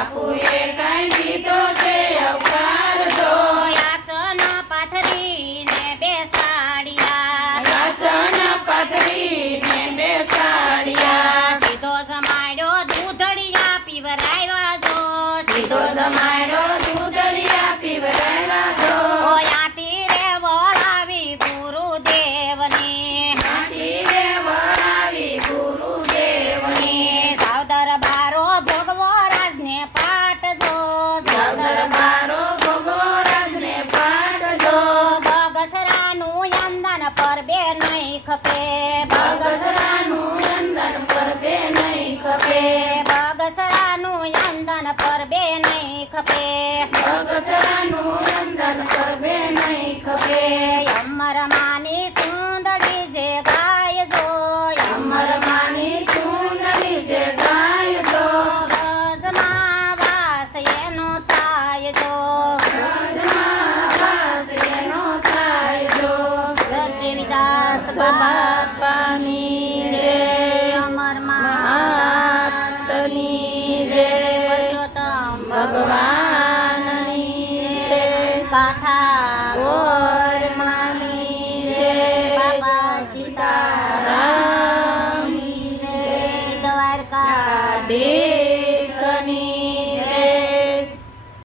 બાપુએ કાંઈ દીધો છે અવતાર જો આસન પાથરીને બેસાડ્યા આસન પાથરીને બેસાડ્યા સીધો સમાડ્યો દૂધડિયા પીવરાવ્યા જો સીધો જમાડ્યો દૂધડિયા પીવડાવ્યા જો આટી રે વળાવી ગુરુદેવની માટી રે વળાવી ગુરુદેવની સાવદર બારો ભોગવો રાજને પાટજો દરબારો ભોગવો રાજને પાટજો બગસરાનું યંદન પર બે નહીં ખપે બગસરાનું ચંદન પર બે નહીં ખપે બગસરાનું યંદન પર બે નહીં ખપે બગસરાનું ચંદન પર બે નહીં ખપે અમર માની સુંદરી જે ગાય જો અમર માની સુંદરી જે ગાય જો રજમાં વાસ એનો થાય જો રાજમાં વાસ એનો થાય જો દેવીદાસ બાપાની